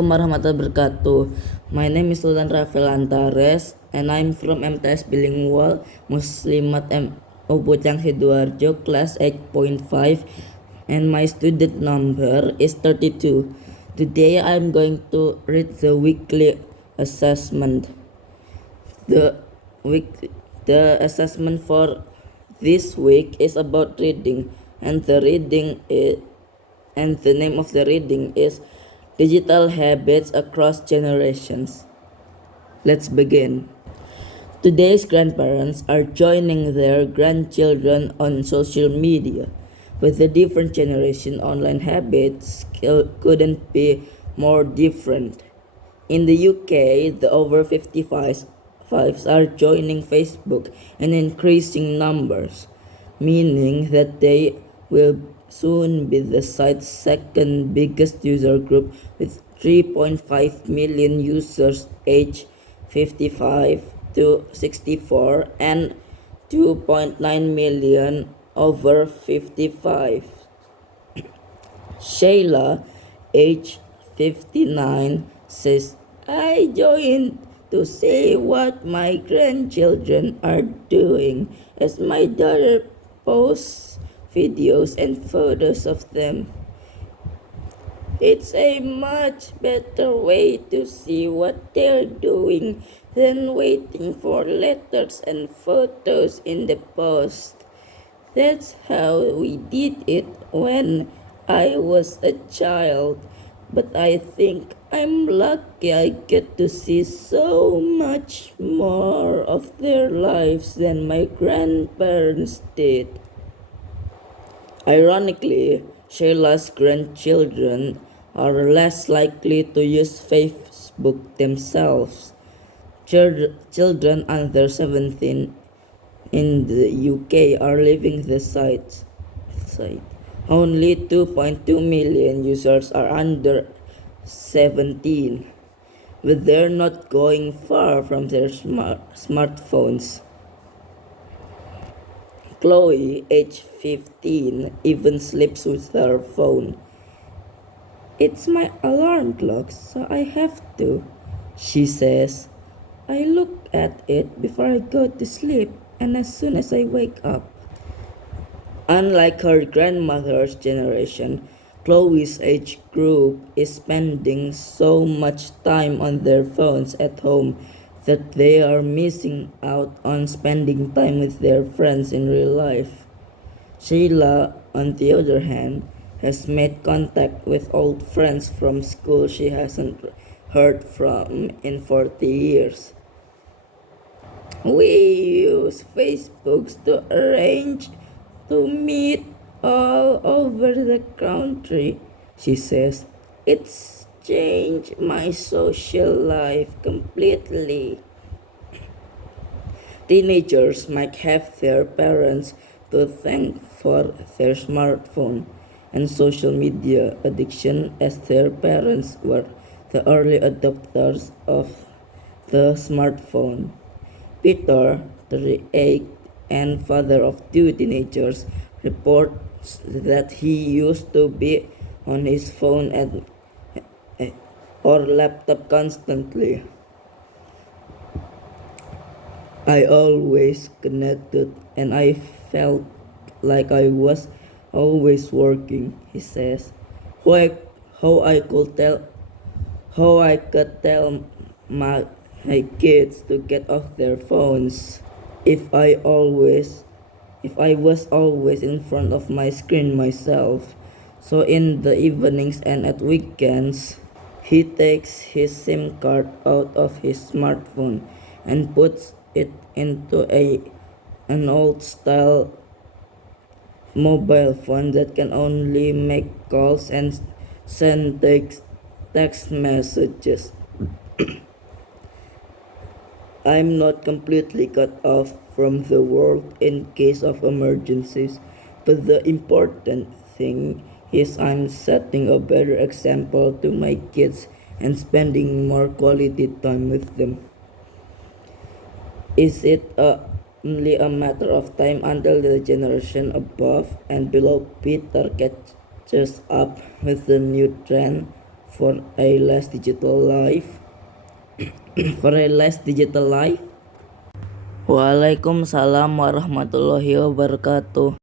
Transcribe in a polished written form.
Assalamualaikum warahmatullahi wabarakatuh. My name is Sultan Rafael Antares and I'm from Antares Bilingual Muslimat Ubujang Sidoarjo class 8.5 and my student number is 32. Today I'm going to read the weekly assessment. The assessment for this week is about reading and the name of the reading is Digital Habits Across Generations. Let's begin. Today's grandparents are joining their grandchildren on social media. With the different generation, online habits couldn't be more different. In the UK, the over 55s are joining Facebook in increasing numbers, meaning that they will soon be the site's second biggest user group with 3.5 million users aged 55 to 64 and 2.9 million over 55. Shayla, age 59, says, I joined to see what my grandchildren are doing as my daughter posts videos and photos of them. It's a much better way to see what they're doing than waiting for letters and photos in the post. That's how we did it when I was a child, but I think I'm lucky I get to see so much more of their lives than my grandparents did. Ironically, Shayla's grandchildren are less likely to use Facebook themselves. Children under 17 in the UK are leaving the site. Only 2.2 million users are under 17, but they're not going far from their smartphones. Chloe, age 15, even sleeps with her phone. It's my alarm clock, so I have to, she says. I look at it before I go to sleep and as soon as I wake up. Unlike her grandmother's generation, Chloe's age group is spending so much time on their phones at home that they are missing out on spending time with their friends in real life. Sheila, on the other hand, has made contact with old friends from school she hasn't heard from in 40 years. We use Facebook to arrange to meet all over the country, she says. It's changed my social life completely. Teenagers might have their parents to thank for their smartphone and social media addiction, as their parents were the early adopters of the smartphone. Peter, 38, and father of two teenagers, reports that he used to be on his phone or laptop constantly. I always connected and I felt like I was always working, he says. How I could tell my kids to get off their phones if I was always in front of my screen myself. So in the evenings and at weekends, he takes his SIM card out of his smartphone and puts it into an old style mobile phone that can only make calls and send text messages. I'm not completely cut off from the world in case of emergencies, but the important thing is I'm setting a better example to my kids and spending more quality time with them. Is it only a matter of time until the generation above and below Peter catches up with the new trend? for a less digital life. For a less digital life. Waalaikumsalam warahmatullahi wabarakatuh.